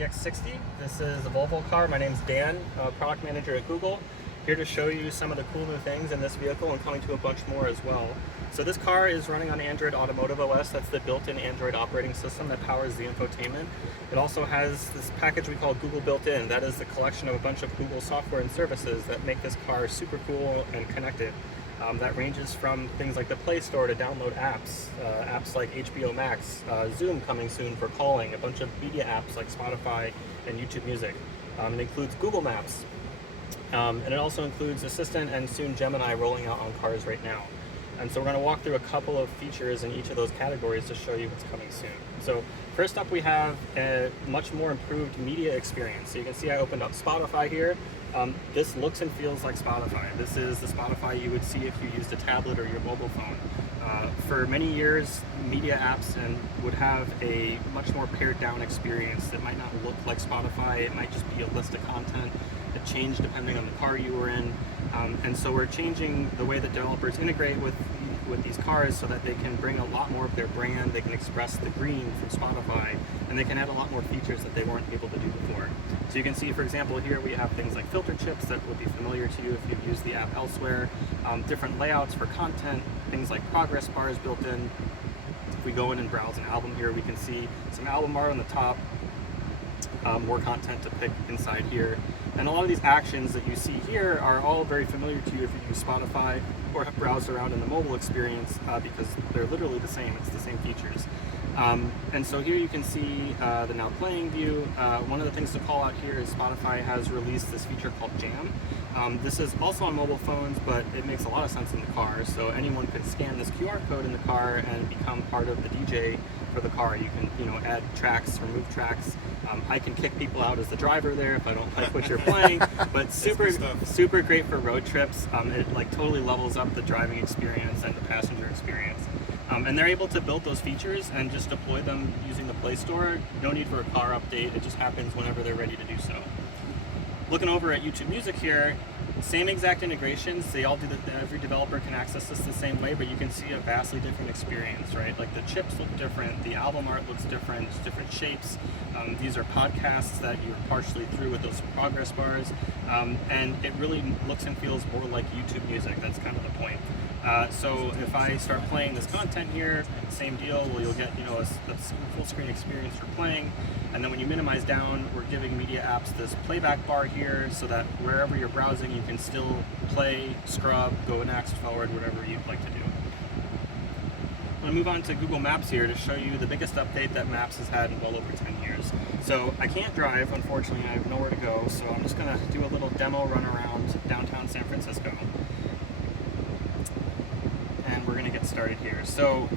EX60. This is a Volvo car. My name's Dan, product manager at Google. Here to show you some of the cool new things in this vehicle and coming to a bunch more as well. So this car is running on Android Automotive OS. That's the built-in Android operating system that powers the infotainment. It also has this package we call Google Built-in. That is the collection of a bunch of Google software and services that make this car super cool and connected. That ranges from things like the Play Store to download apps, apps like HBO Max, Zoom coming soon for calling, a bunch of media apps like Spotify and YouTube Music. It includes Google Maps, and it also includes Assistant and soon Gemini rolling out on cars right now. And so we're going to walk through a couple of features in each of those categories to show you what's coming soon. So first up, we have a much more improved media experience. So you can see I opened up Spotify here. This looks and feels like Spotify. This is the Spotify you would see if you used a tablet or your mobile phone. For many years, media apps would have a much more pared down experience that might not look like Spotify. It might just be a list of content that changed depending on the car you were in. And so we're changing the way that developers integrate with these cars so that they can bring a lot more of their brand, they can express the green from Spotify, and they can add a lot more features that they weren't able to do before. So you can see, for example, here we have things like filter chips that would be familiar to you if you've used the app elsewhere, different layouts for content, things like progress bars built in. If we go in and browse an album here, we can see some album art on the top, more content to pick inside here. And a lot of these actions that you see here are all very familiar to you if you use Spotify or have browsed around in the mobile experience because they're literally the same. It's the same features. And so here you can see the now playing view. One of the things to call out here is Spotify has released this feature called Jam. This is also on mobile phones, but it makes a lot of sense in the car. So anyone could scan this QR code in the car and become part of the DJ for the car. You can, add tracks, remove tracks. I can kick people out as the driver there if I don't like what you're playing. But super great for road trips. It like totally levels up the driving experience and the passenger experience. And they're able to build those features and just deploy them using the Play Store. No need for a car update. It just happens whenever they're ready to do so. Looking over at YouTube Music here, same exact integrations. They all do every developer can access this the same way, but you can see a vastly different experience, right? Like the chips look different, the album art looks different, it's different shapes. These are podcasts that you're partially through with those progress bars, and it really looks and feels more like YouTube Music. That's kind of the point. So if I start playing this content here, same deal. Well, you'll get a full screen experience for playing, and then when you minimize down, we're giving media apps this playback bar here, so that wherever you're browsing, you can still play, scrub, go next, forward, whatever you'd like to do. I'm going to move on to Google Maps here to show you the biggest update that Maps has had in well over 10 years. So I can't drive, unfortunately. I have nowhere to go, so I'm just going to do a little demo run around downtown San Francisco. And we're going to get started here. So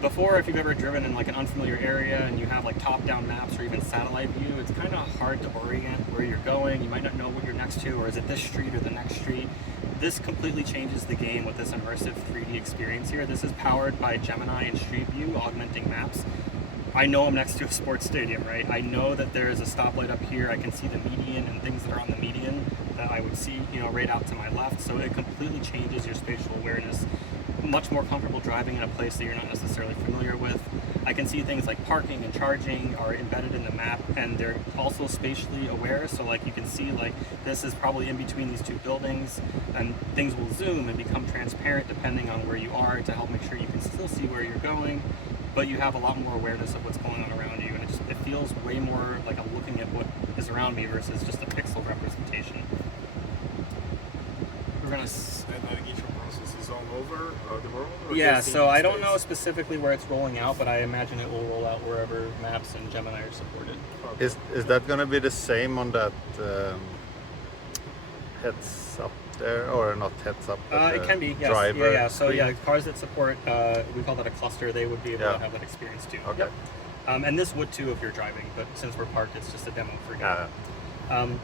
before, if you've ever driven in like an unfamiliar area and you have like top-down maps or even satellite view, it's kind of hard to orient where you're going. You might not know what you're next to, or is it this street or the next street? This completely changes the game with this immersive 3D experience here. This is powered by Gemini and Street View, augmenting maps. I know I'm next to a sports stadium, right? I know that there is a stoplight up here. I can see the median and things that are on the median that I would see, right out to my left. So it completely changes your spatial awareness. Much more comfortable driving in a place that you're not necessarily familiar with. I can see things like parking and charging are embedded in the map, and they're also spatially aware. So like you can see like this is probably in between these two buildings, and things will zoom and become transparent depending on where you are to help make sure you can still see where you're going, but you have a lot more awareness of what's going on around you, and it feels way more like I'm looking at what is around me versus just a pixel representation. We're gonna navigation processes all over the world? Yeah, so I don't know specifically where it's rolling out, but I imagine it will roll out wherever Maps and Gemini are supported. Okay. Is that going to be the same on that heads up there, or not heads up? It can be, yes. Driver Yeah. So screen? cars that support, we call that a cluster, they would be able to have that experience too. Okay. Yep. And this would too if you're driving, but since we're parked, it's just a demo for you.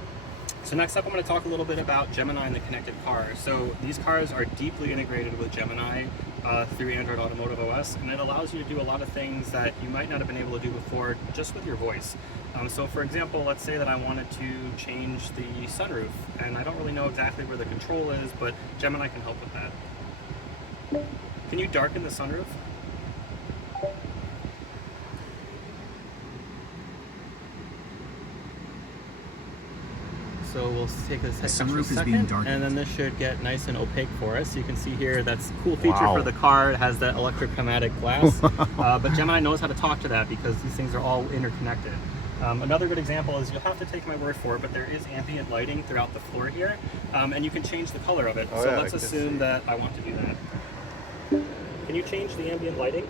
So next up, I'm going to talk a little bit about Gemini and the connected car. So these cars are deeply integrated with Gemini through Android Automotive OS, and it allows you to do a lot of things that you might not have been able to do before just with your voice. So for example, let's say that I wanted to change the sunroof, and I don't really know exactly where the control is, but Gemini can help with that. Can you darken the sunroof? So we'll take this extra sunroof is second, being darkened. and then this should get nice and opaque for us. You can see here that's a cool feature Wow. for the car. It has that electrochromatic glass, but Gemini knows how to talk to that because these things are all interconnected. Another good example is, you'll have to take my word for it, but there is ambient lighting throughout the floor here, and you can change the color of it. Oh, so yeah, let's I can assume see. that I want to do that. Can you change the ambient lighting?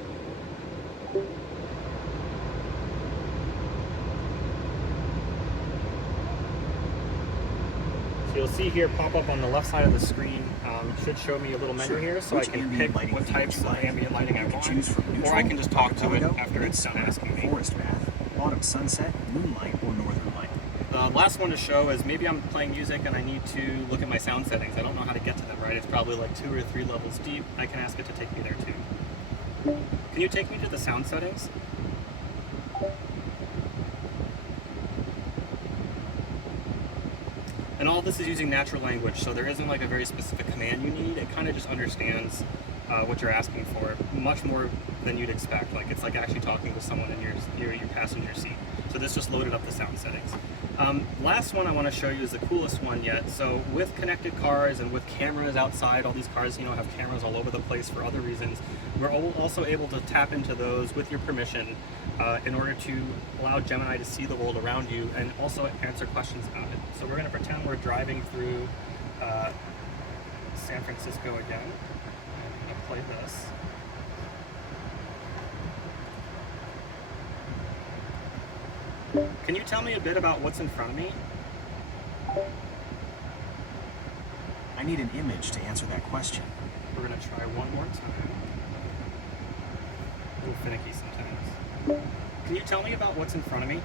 So you'll see here pop up on the left side of the screen, should show me a little menu here, so Which I can ambient pick lighting what theme types you of like. ambient lighting I You can want, choose from neutral, or I can just talk to it archipelago, after it's done asking me. forest path, autumn sunset, moonlight, or northern light. The last one to show is, maybe I'm playing music and I need to look at my sound settings. I don't know how to get to them, right? It's probably like 2 or 3 levels deep. I can ask it to take me there too. Can you take me to the sound settings? And all this is using natural language, so there isn't like a very specific command you need. It kind of just understands what you're asking for, much more than you'd expect. Like, it's like actually talking to someone in your passenger seat. So this just loaded up the sound settings. Last one I want to show you is the coolest one yet. So with connected cars and with cameras outside, all these cars, you know, have cameras all over the place for other reasons. We're also able to tap into those with your permission in order to allow Gemini to see the world around you and also answer questions about it. So we're going to pretend we're driving through San Francisco again. I'm going to play this. Can you tell me a bit about what's in front of me? I need an image to answer that question. We're going to try one more time. A little finicky sometimes. Can you tell me about what's in front of me?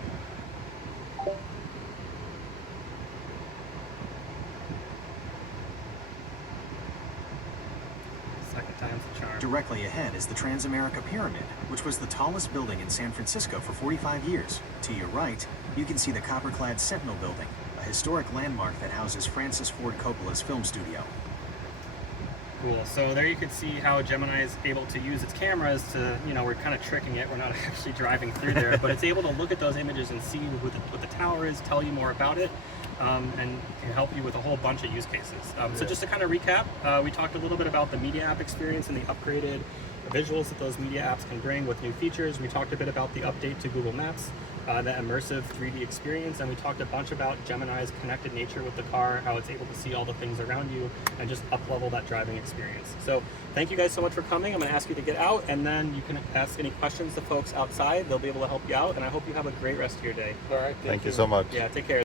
Second time's the charm. Directly ahead is the Transamerica Pyramid, which was the tallest building in San Francisco for 45 years. To your right, you can see the copper-clad Sentinel Building, a historic landmark that houses Francis Ford Coppola's film studio. Cool. So there you can see how Gemini is able to use its cameras to, you know, we're kind of tricking it. We're not actually driving through there, but it's able to look at those images and see what the tower is, tell you more about it, and can help you with a whole bunch of use cases. So just to kind of recap, we talked a little bit about the media app experience and the upgraded visuals that those media apps can bring with new features. We talked a bit about the update to Google Maps, that immersive 3D experience, and we talked a bunch about Gemini's connected nature with the car, how it's able to see all the things around you and just up-level that driving experience. So thank you guys so much for coming. I'm going to ask you to get out, and then you can ask any questions to folks outside. They'll be able to help you out, and I hope you have a great rest of your day. Thank you so much. Yeah, take care.